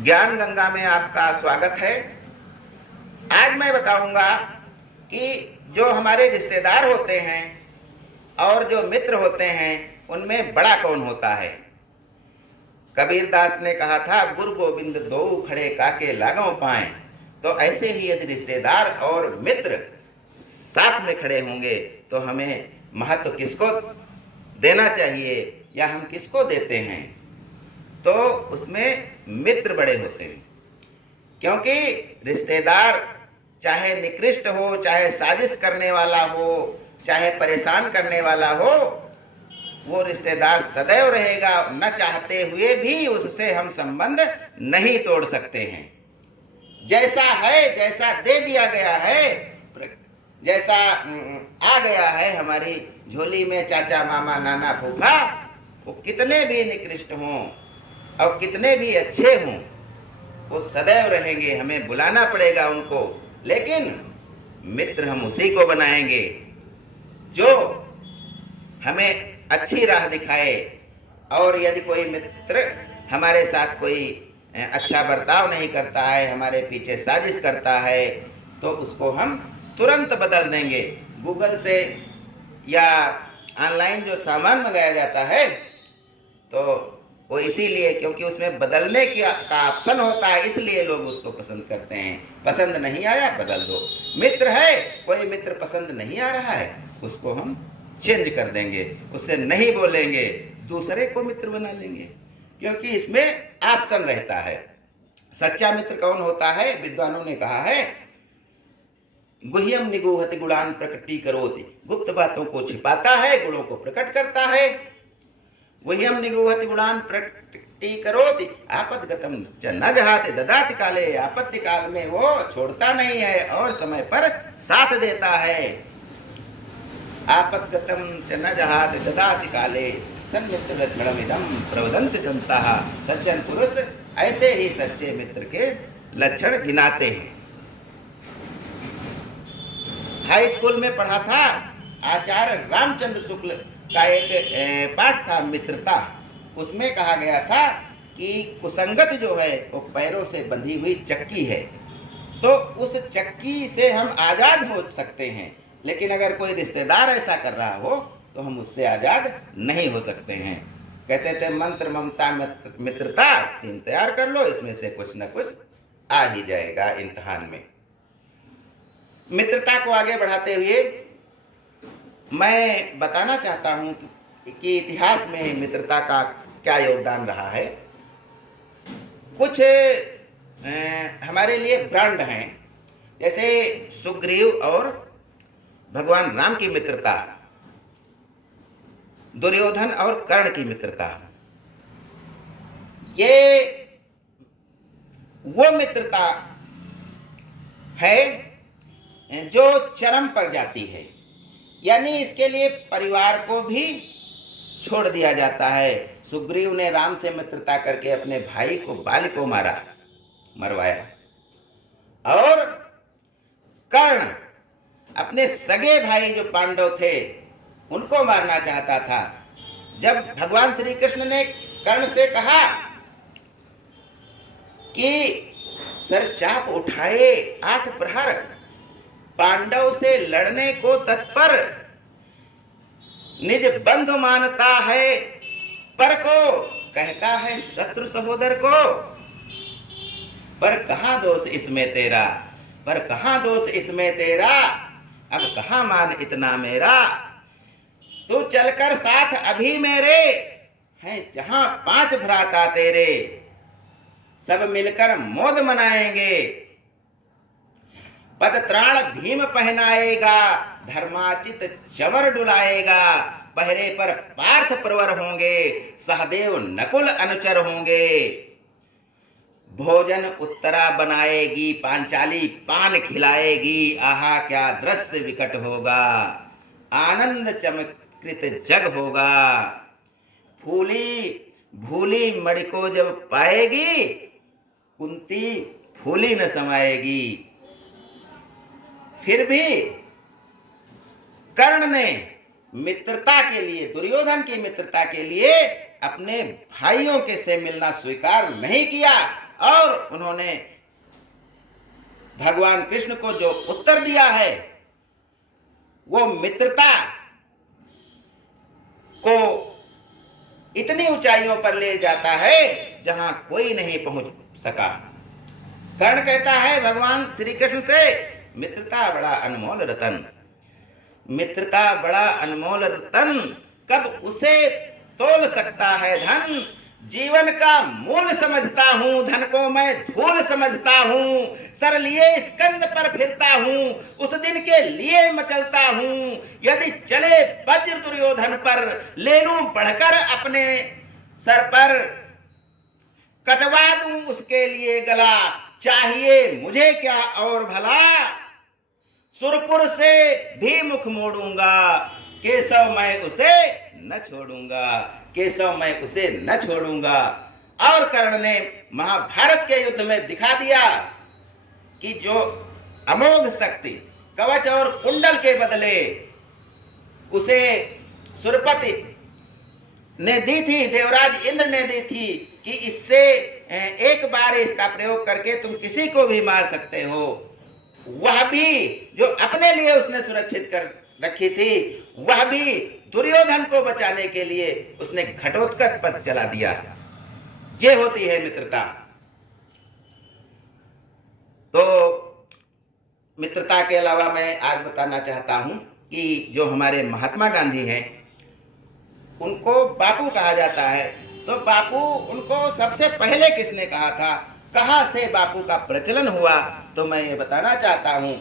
ज्ञान गंगा में आपका स्वागत है। आज मैं बताऊंगा कि जो हमारे रिश्तेदार होते हैं और जो मित्र होते हैं उनमें बड़ा कौन होता है। कबीरदास ने कहा था, गुरु गोविंद दो खड़े काके लागों पाए। तो ऐसे ही यदि रिश्तेदार और मित्र साथ में खड़े होंगे तो हमें महत्व किसको देना चाहिए या हम किसको देते हैं, तो उसमें मित्र बड़े होते हैं। क्योंकि रिश्तेदार चाहे निकृष्ट हो, चाहे साजिश करने वाला हो, चाहे परेशान करने वाला हो, वो रिश्तेदार सदैव रहेगा। न चाहते हुए भी उससे हम संबंध नहीं तोड़ सकते हैं। जैसा है, जैसा दे दिया गया है, जैसा आ गया है हमारी झोली में, चाचा मामा नाना फूफा, वो कितने भी निकृष्ट हों और कितने भी अच्छे हों, वो सदैव रहेंगे। हमें बुलाना पड़ेगा उनको, लेकिन मित्र हम उसी को बनाएंगे जो हमें अच्छी राह दिखाए। और यदि कोई मित्र हमारे साथ कोई अच्छा बर्ताव नहीं करता है, हमारे पीछे साजिश करता है, तो उसको हम तुरंत बदल देंगे। गूगल से या ऑनलाइन जो सामान मंगाया जाता है तो वो इसीलिए, क्योंकि उसमें बदलने का ऑप्शन होता है, इसलिए लोग उसको पसंद करते हैं। पसंद नहीं आया बदल दो। मित्र है, कोई मित्र पसंद नहीं आ रहा है, उसको हम चेंज कर देंगे, उससे नहीं बोलेंगे, दूसरे को मित्र बना लेंगे, क्योंकि इसमें ऑप्शन रहता है। सच्चा मित्र कौन होता है? विद्वानों ने कहा है, गुह्यम निगूहति गुणान प्रकटीकरोति। गुप्त बातों को छिपाता है, गुणों को प्रकट करता है। गुह्यम निगूहति गुणान प्रकटीकरोति आपद्गतम च न जहाति ददाति काले। आपत्ति काल में वो छोड़ता नहीं है और समय पर साथ देता है। आपद्गतम च न जहाति ददाति काले सन्मित्र लक्षणमिदं प्रवदन्ति संताः। सज्जन पुरुष ऐसे ही सच्चे मित्र के लक्षण गिनाते हैं। हाई स्कूल में पढ़ा था, आचार्य रामचंद्र शुक्ल का एक पाठ था मित्रता। उसमें कहा गया था कि कुसंगत जो है वो पैरों से बंधी हुई चक्की है, तो उस चक्की से हम आज़ाद हो सकते हैं, लेकिन अगर कोई रिश्तेदार ऐसा कर रहा हो तो हम उससे आज़ाद नहीं हो सकते हैं। कहते थे, मंत्र ममता मित्रता 3 तैयार कर लो, इसमें से कुछ न कुछ आ ही जाएगा इम्तिहान में। मित्रता को आगे बढ़ाते हुए मैं बताना चाहता हूँ कि इतिहास में मित्रता का क्या योगदान रहा है। कुछ हमारे लिए ब्रांड हैं, जैसे सुग्रीव और भगवान राम की मित्रता, दुर्योधन और कर्ण की मित्रता। ये वो मित्रता है जो चरम पर जाती है, यानी इसके लिए परिवार को भी छोड़ दिया जाता है। सुग्रीव ने राम से मित्रता करके अपने भाई को बाली को मरवाया, और कर्ण अपने सगे भाई जो पांडव थे उनको मारना चाहता था। जब भगवान श्री कृष्ण ने कर्ण से कहा कि सर चाप उठाए 8 प्रहर, पांडव से लड़ने को तत्पर, निज बंधु मानता है पर को, कहता है शत्रु सहोदर को। पर कहाँ दोष इसमें तेरा, पर कहाँ दोष इसमें तेरा, अब कहाँ मान इतना मेरा। तू चलकर साथ अभी मेरे, हैं जहां 5 भ्राता तेरे, सब मिलकर मोद मनाएंगे। पद त्राण भीम पहनाएगा, धर्माचित चवर डुलाएगा। पहरे पर पार्थ प्रवर होंगे, सहदेव नकुल अनुचर होंगे। भोजन उत्तरा बनाएगी, पांचाली पान खिलाएगी। आहा क्या दृश्य विकट होगा, आनंद चमकृत जग होगा। फूली भूली मणि को जब पाएगी, कुंती फूली न समाएगी। फिर भी कर्ण ने मित्रता के लिए, दुर्योधन की मित्रता के लिए अपने भाइयों के से मिलना स्वीकार नहीं किया और उन्होंने भगवान कृष्ण को जो उत्तर दिया है वो मित्रता को इतनी ऊंचाइयों पर ले जाता है जहां कोई नहीं पहुंच सका। कर्ण कहता है भगवान श्री कृष्ण से, मित्रता बड़ा अनमोल रतन, मित्रता बड़ा अनमोल रतन, कब उसे तोल सकता है धन। जीवन का मूल समझता हूँ, धन को मैं धूल समझता हूँ। सर लिए स्कंद पर फिरता हूँ, उस दिन के लिए मचलता हूँ। यदि चले वज्र दुर्योधन पर, ले लूं बढ़कर अपने सर पर। कटवा दूं उसके लिए गला, चाहिए मुझे क्या और भला। सुरपुर से भी मुख मोड़ूंगा, केशव मैं उसे न छोड़ूंगा, केशव मैं उसे न छोड़ूंगा। और कर्ण ने महाभारत के युद्ध में दिखा दिया कि जो अमोघ शक्ति कवच और कुंडल के बदले उसे सुरपति ने दी थी, देवराज इंद्र ने दी थी कि इससे एक बार इसका प्रयोग करके तुम किसी को भी मार सकते हो, वह भी जो अपने लिए उसने सुरक्षित कर रखी थी, वह भी दुर्योधन को बचाने के लिए उसने घटोत्कच पर चला दिया। ये होती है मित्रता। तो मित्रता के अलावा मैं आज बताना चाहता हूं कि जो हमारे महात्मा गांधी हैं उनको बापू कहा जाता है। तो बापू उनको सबसे पहले किसने कहा था, कहां से बापू का प्रचलन हुआ, तो मैं ये बताना चाहता हूं।